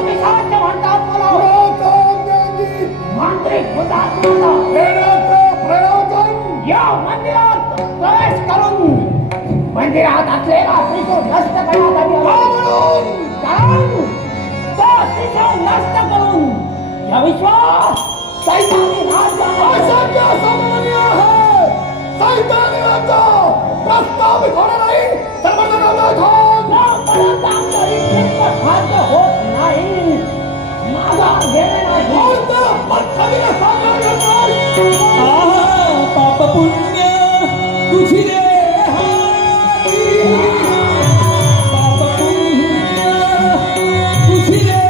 पिशाच म्हणतात मला मांत्रिक हुतात्मा प्रयोजन या मंदिरात प्रवेश करून मंदिरात असलेला त्रिशूळ नष्ट करण्यात आली कारण तो त्रिशूळ नष्ट करून या विश्वास सैतानी राज्य प्रस्तावित होणार नाही भाग्य होत नाही माघार घेणे नाही पाप पुण्य तुझी रे पाप पुण्य तुझी रे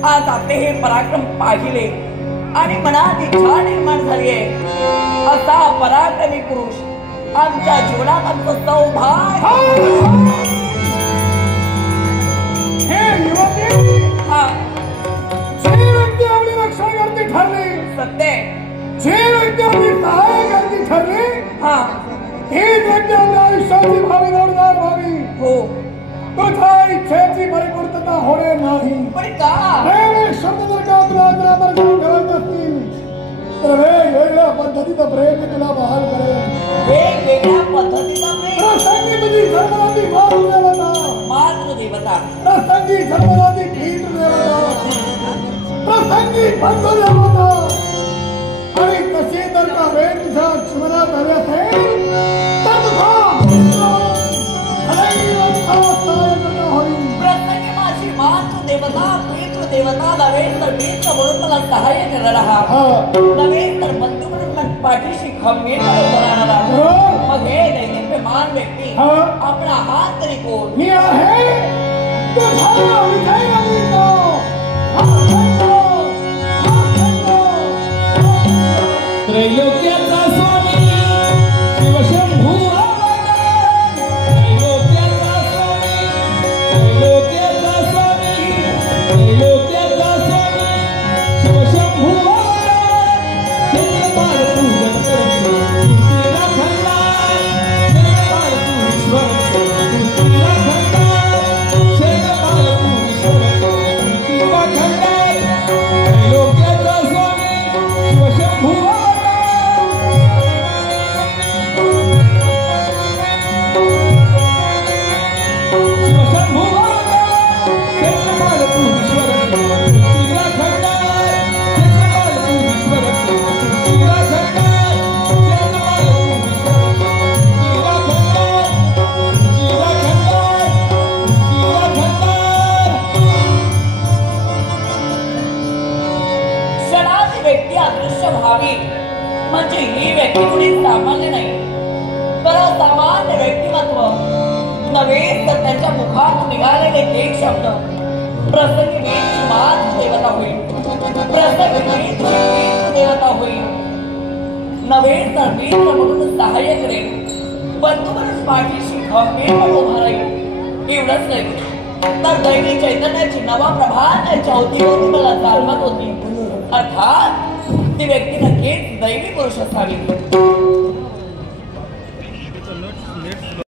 आज आपले हे पराक्रम पाहिले आणि मनात इच्छा निर्माण झाली आहे असा पराक्रमी पुरुष आमच्या जीवनात आमचं सौभाग्य जे व्यक्ती आपली रक्षा करते ठरली सत्य जे व्यक्ती आपली सहाय्य करते ठरली ही व्यक्ती आपल्या आयुष्याची भावी जोडदार व्हावी हो तुझ्या इच्छेची परिपूर्तता होणे नाही पण का शब्द जर का तुला बरोबर ठेवायचे असतील तर वेगवेगळ्या पद्धतीचं प्रेम तुला बहाल करेल वेगवेगळ्या पद्धतीचा प्रेम प्रसंगी तुझी सर्वनाती मातृदेवता प्रसंगी सर्वनाती भीत देवता प्रसंगी बंधू देवता आणि तशी जर का वेळ तुझ्या जीवनात आली असेल तर प्रसंगी माझी मातृदेवता पितृदेवता नव्हे तर मित्र म्हणून मला सहाय्य करणार आहात नव्हे तर बंधू म्हणून पाठीशी खंबीरपणे उभं राहणार आहात मग हे दैदिप्यमान व्यक्ती आपला हात तरी कोण मी आहे तुझ्या विजयाचा त्रैलोक्याचा स्वामी शिवशंभू Shut त्यांच्या मुखात निघालेले एक शब्द प्रसंगी मीच मात देवता होईल, प्रसंगी मीच देवता होईल, नव्हे तर मित्र म्हणून सहाय्य करेल, बंधू म्हणून पाठीशी खंबीरपणे उभा राहील. एवढंच नाही तर दैवी चैतन्याची नवा प्रभा त्याच्या अवतीभोवती मला जाणवत होती. अर्थात ती व्यक्ती नक्कीच दैवी पुरुष असावी.